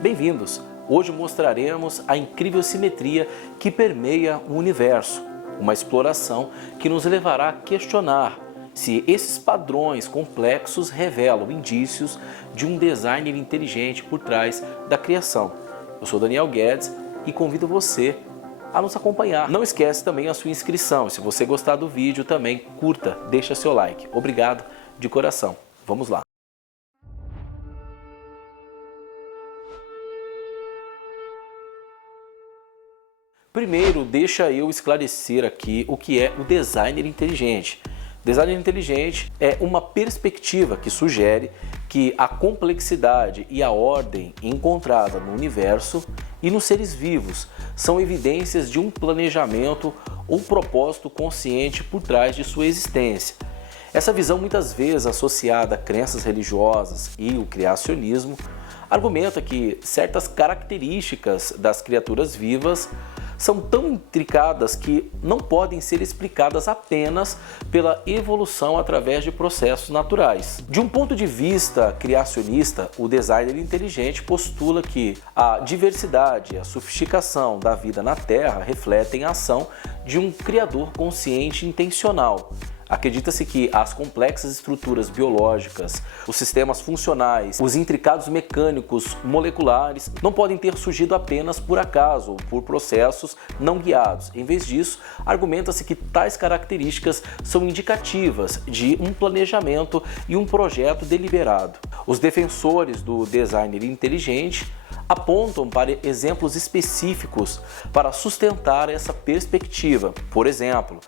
Bem-vindos! Hoje mostraremos a incrível simetria que permeia o universo, uma exploração que nos levará a questionar se esses padrões complexos revelam indícios de um designer inteligente por trás da criação. Eu sou Daniel Guedes e convido você a nos acompanhar. Não esquece também a sua inscrição. Se você gostar do vídeo, também curta, deixa seu like. Obrigado de coração. Vamos lá. Primeiro, deixa eu esclarecer aqui o que é o designer inteligente. Designer inteligente é uma perspectiva que sugere que a complexidade e a ordem encontrada no universo e nos seres vivos são evidências de um planejamento ou propósito consciente por trás de sua existência. Essa visão, muitas vezes associada a crenças religiosas e o criacionismo, argumenta que certas características das criaturas vivas são tão intricadas que não podem ser explicadas apenas pela evolução através de processos naturais. De um ponto de vista criacionista, o designer inteligente postula que a diversidade e a sofisticação da vida na Terra refletem a ação de um criador consciente e intencional. Acredita-se que as complexas estruturas biológicas, os sistemas funcionais, os intricados mecânicos moleculares não podem ter surgido apenas por acaso ou por processos não guiados. Em vez disso, argumenta-se que tais características são indicativas de um planejamento e um projeto deliberado. Os defensores do designer inteligente apontam para exemplos específicos para sustentar essa perspectiva. Por exemplo,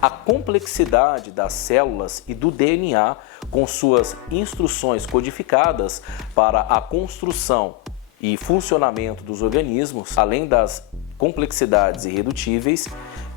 a complexidade das células e do DNA, com suas instruções codificadas para a construção e funcionamento dos organismos, além das complexidades irredutíveis,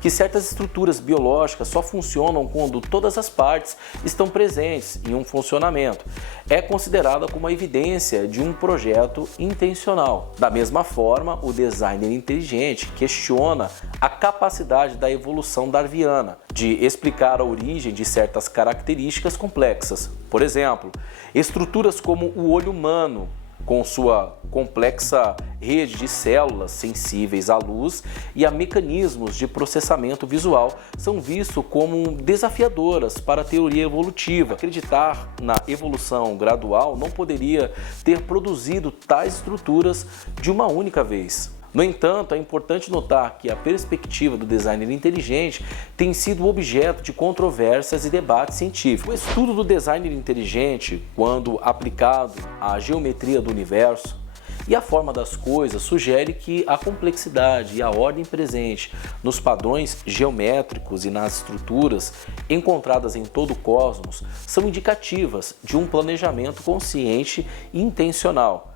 que certas estruturas biológicas só funcionam quando todas as partes estão presentes em um funcionamento. É considerada como uma evidência de um projeto intencional. Da mesma forma, o designer inteligente questiona a capacidade da evolução darwiniana de explicar a origem de certas características complexas. Por exemplo, estruturas como o olho humano, com sua complexa rede de células sensíveis à luz e a mecanismos de processamento visual, são vistos como desafiadoras para a teoria evolutiva. Acreditar na evolução gradual não poderia ter produzido tais estruturas de uma única vez. No entanto, é importante notar que a perspectiva do designer inteligente tem sido objeto de controvérsias e debates científicos. O estudo do designer inteligente, quando aplicado à geometria do universo e à forma das coisas, sugere que a complexidade e a ordem presente nos padrões geométricos e nas estruturas encontradas em todo o cosmos são indicativas de um planejamento consciente e intencional.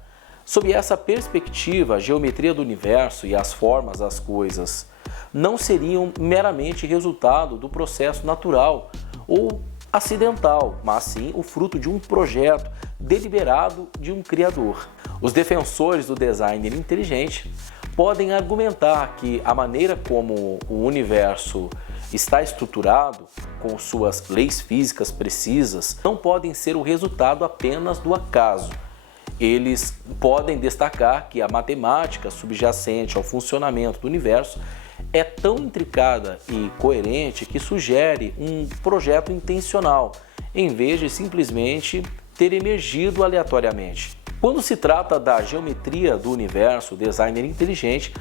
Sob essa perspectiva, a geometria do universo e as formas das coisas não seriam meramente resultado do processo natural ou acidental, mas sim o fruto de um projeto deliberado de um criador. Os defensores do designer inteligente podem argumentar que a maneira como o universo está estruturado, com suas leis físicas precisas, não podem ser o resultado apenas do acaso. Eles podem destacar que a matemática subjacente ao funcionamento do universo é tão intricada e coerente que sugere um projeto intencional, em vez de simplesmente ter emergido aleatoriamente. Quando se trata da geometria do universo, o designer inteligente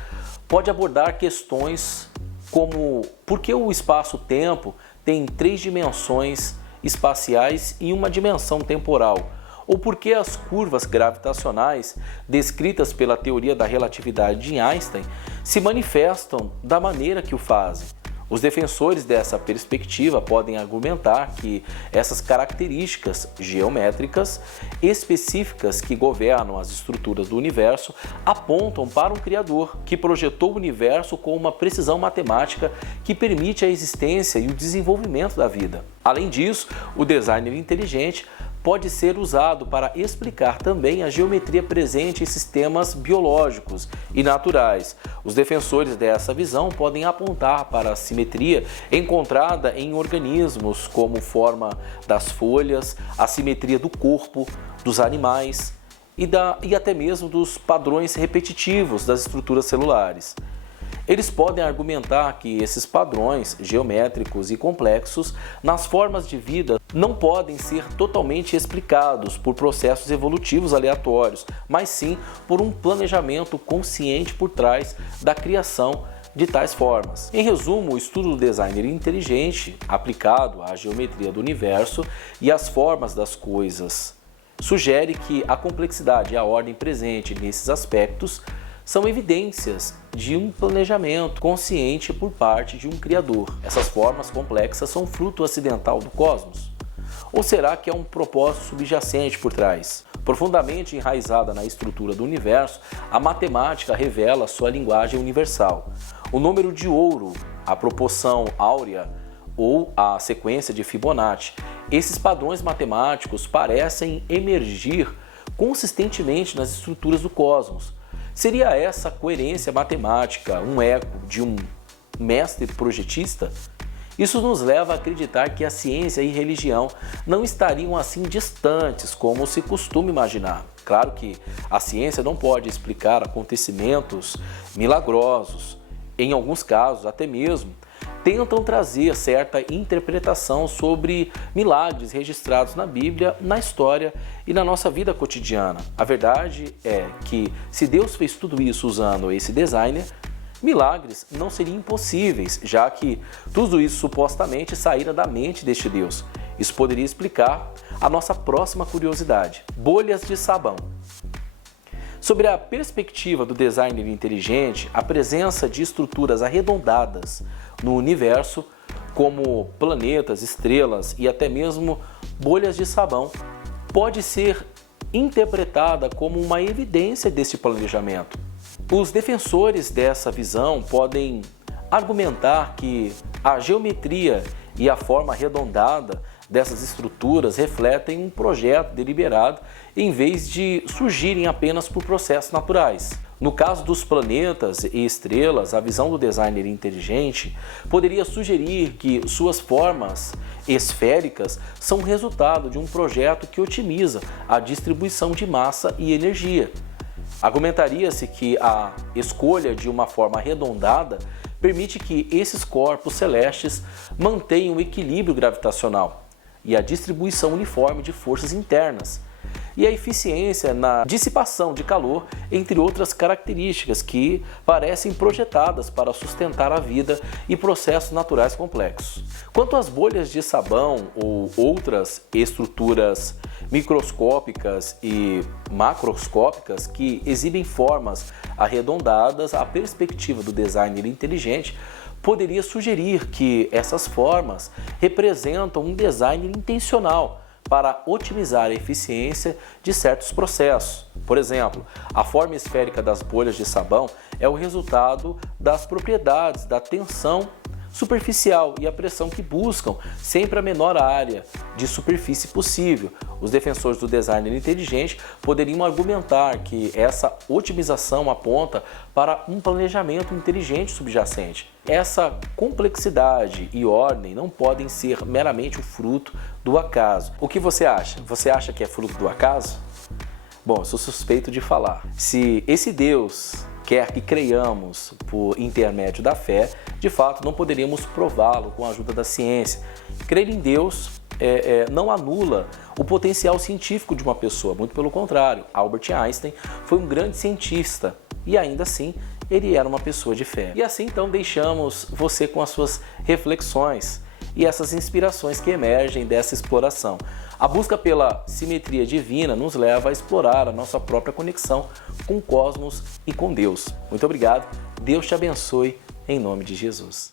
pode abordar questões como por que o espaço-tempo tem 3 dimensões espaciais e uma dimensão temporal, ou por que as curvas gravitacionais descritas pela teoria da relatividade de Einstein se manifestam da maneira que o fazem. Os defensores dessa perspectiva podem argumentar que essas características geométricas específicas que governam as estruturas do universo apontam para um criador que projetou o universo com uma precisão matemática que permite a existência e o desenvolvimento da vida. Além disso, o designer inteligente pode ser usado para explicar também a geometria presente em sistemas biológicos e naturais. Os defensores dessa visão podem apontar para a simetria encontrada em organismos como forma das folhas, a simetria do corpo dos animais e até mesmo dos padrões repetitivos das estruturas celulares. Eles podem argumentar que esses padrões geométricos e complexos nas formas de vida não podem ser totalmente explicados por processos evolutivos aleatórios, mas sim por um planejamento consciente por trás da criação de tais formas. Em resumo, o estudo do designer inteligente aplicado à geometria do universo e às formas das coisas sugere que a complexidade e a ordem presente nesses aspectos são evidências de um planejamento consciente por parte de um criador. Essas formas complexas são fruto acidental do cosmos? Ou será que é um propósito subjacente por trás? Profundamente enraizada na estrutura do universo, a matemática revela sua linguagem universal. O número de ouro, a proporção áurea ou a sequência de Fibonacci. Esses padrões matemáticos parecem emergir consistentemente nas estruturas do cosmos. Seria essa coerência matemática um eco de um mestre projetista? Isso nos leva a acreditar que a ciência e religião não estariam assim distantes como se costuma imaginar. Claro que a ciência não pode explicar acontecimentos milagrosos. Em alguns casos, até mesmo, tentam trazer certa interpretação sobre milagres registrados na Bíblia, na história e na nossa vida cotidiana. A verdade é que, se Deus fez tudo isso usando esse designer, milagres não seriam impossíveis, já que tudo isso supostamente saíra da mente deste Deus. Isso poderia explicar a nossa próxima curiosidade: bolhas de sabão. Sobre a perspectiva do designer inteligente, a presença de estruturas arredondadas no universo, como planetas, estrelas e até mesmo bolhas de sabão, pode ser interpretada como uma evidência desse planejamento. Os defensores dessa visão podem argumentar que a geometria e a forma arredondada dessas estruturas refletem um projeto deliberado em vez de surgirem apenas por processos naturais. No caso dos planetas e estrelas, a visão do designer inteligente poderia sugerir que suas formas esféricas são resultado de um projeto que otimiza a distribuição de massa e energia. Argumentaria-se que a escolha de uma forma arredondada permite que esses corpos celestes mantenham o equilíbrio gravitacional e a distribuição uniforme de forças internas, e a eficiência na dissipação de calor, entre outras características que parecem projetadas para sustentar a vida e processos naturais complexos. Quanto às bolhas de sabão ou outras estruturas microscópicas e macroscópicas que exibem formas arredondadas, a perspectiva do designer inteligente poderia sugerir que essas formas representam um design intencional para otimizar a eficiência de certos processos. Por exemplo, a forma esférica das bolhas de sabão é o resultado das propriedades da tensão superficial e a pressão que buscam sempre a menor área de superfície possível. Os defensores do design inteligente poderiam argumentar que essa otimização aponta para um planejamento inteligente subjacente. Essa complexidade e ordem não podem ser meramente o fruto do acaso. O que você acha? Você acha que é fruto do acaso? Bom, eu sou suspeito de falar. Se esse Deus quer que creiamos por intermédio da fé, de fato não poderíamos prová-lo com a ajuda da ciência. Crer em Deus não anula o potencial científico de uma pessoa, muito pelo contrário. Albert Einstein foi um grande cientista e ainda assim ele era uma pessoa de fé. E assim então deixamos você com as suas reflexões e essas inspirações que emergem dessa exploração. A busca pela simetria divina nos leva a explorar a nossa própria conexão com o cosmos e com Deus. Muito obrigado, Deus te abençoe, em nome de Jesus.